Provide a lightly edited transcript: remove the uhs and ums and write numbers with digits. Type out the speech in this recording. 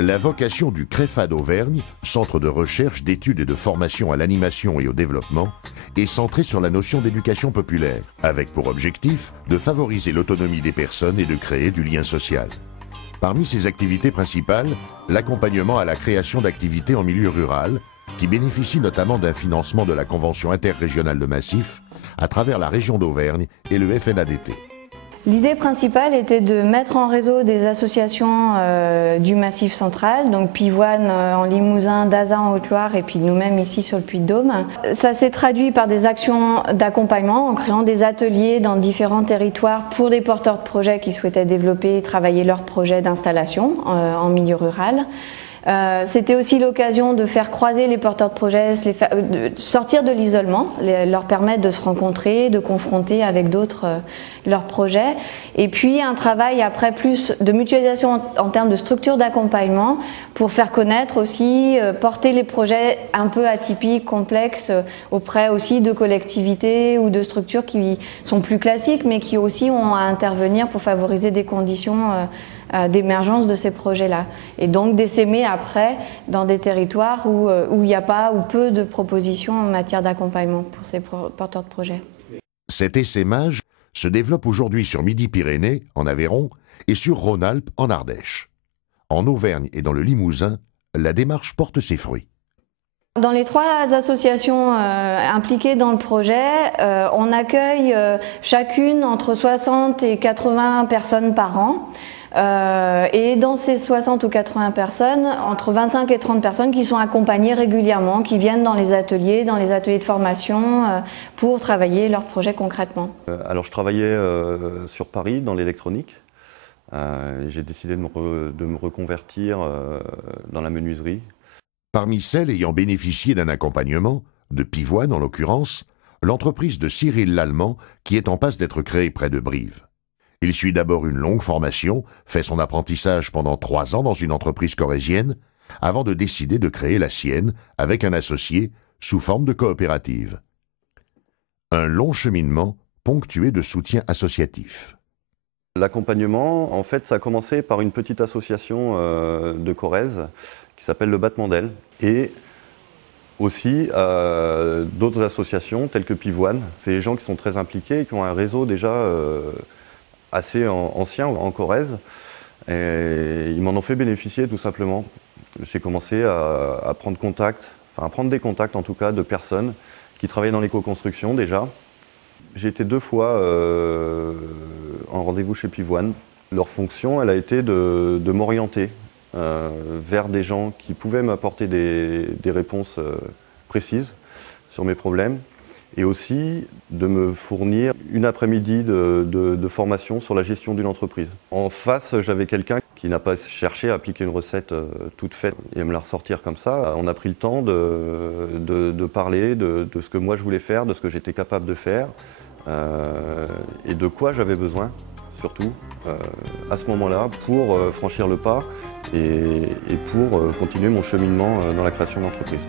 La vocation du CREFA d'Auvergne, centre de recherche, d'études et de formation à l'animation et au développement, est centrée sur la notion d'éducation populaire, avec pour objectif de favoriser l'autonomie des personnes et de créer du lien social. Parmi ses activités principales, l'accompagnement à la création d'activités en milieu rural, qui bénéficient notamment d'un financement de la Convention interrégionale de massif à travers la région d'Auvergne et le FNADT. L'idée principale était de mettre en réseau des associations du Massif central, donc Pivoine en Limousin, Daza en Haute-Loire et puis nous-mêmes ici sur le Puy-de-Dôme. Ça s'est traduit par des actions d'accompagnement en créant des ateliers dans différents territoires pour des porteurs de projets qui souhaitaient développer et travailler leurs projets d'installation en milieu rural. C'était aussi l'occasion de faire croiser les porteurs de projets, de sortir de l'isolement, leur permettre de se rencontrer, de confronter avec d'autres leurs projets. Et puis un travail après plus de mutualisation en termes de structure d'accompagnement pour faire connaître aussi, porter les projets un peu atypiques, complexes, auprès aussi de collectivités ou de structures qui sont plus classiques mais qui aussi ont à intervenir pour favoriser des conditions d'émergence de ces projets-là. Et donc d'essaimer après dans des territoires où il n'y a pas ou peu de propositions en matière d'accompagnement pour ces porteurs de projets. Cet essaimage se développe aujourd'hui sur Midi-Pyrénées, en Aveyron, et sur Rhône-Alpes, en Ardèche. En Auvergne et dans le Limousin, la démarche porte ses fruits. Dans les trois associations impliquées dans le projet, on accueille chacune entre 60 et 80 personnes par an. Et dans ces 60 ou 80 personnes, entre 25 et 30 personnes qui sont accompagnées régulièrement, qui viennent dans les ateliers de formation pour travailler leur projet concrètement. Alors je travaillais sur Paris dans l'électronique. J'ai décidé de me reconvertir dans la menuiserie. Parmi celles ayant bénéficié d'un accompagnement, de Pivoine en l'occurrence, l'entreprise de Cyril Lallemand qui est en passe d'être créée près de Brive. Il suit d'abord une longue formation, fait son apprentissage pendant 3 ans dans une entreprise corrézienne, avant de décider de créer la sienne avec un associé sous forme de coopérative. Un long cheminement ponctué de soutien associatif. L'accompagnement, en fait, ça a commencé par une petite association de Corrèze qui s'appelle le Battement d'Aile et aussi d'autres associations telles que Pivoine. C'est des gens qui sont très impliqués et qui ont un réseau déjà assez ancien en Corrèze et ils m'en ont fait bénéficier tout simplement. J'ai commencé à prendre des contacts en tout cas de personnes qui travaillaient dans l'éco-construction déjà. J'ai été 2 fois en rendez-vous chez Pivoine. Leur fonction, elle a été de m'orienter vers des gens qui pouvaient m'apporter des réponses précises sur mes problèmes et aussi de me fournir une après-midi de formation sur la gestion d'une entreprise. En face, j'avais quelqu'un qui n'a pas cherché à appliquer une recette toute faite et à me la ressortir comme ça. On a pris le temps de parler de ce que moi je voulais faire, de ce que j'étais capable de faire et de quoi j'avais besoin, surtout à ce moment-là, pour franchir le pas et pour continuer mon cheminement dans la création d'entreprise.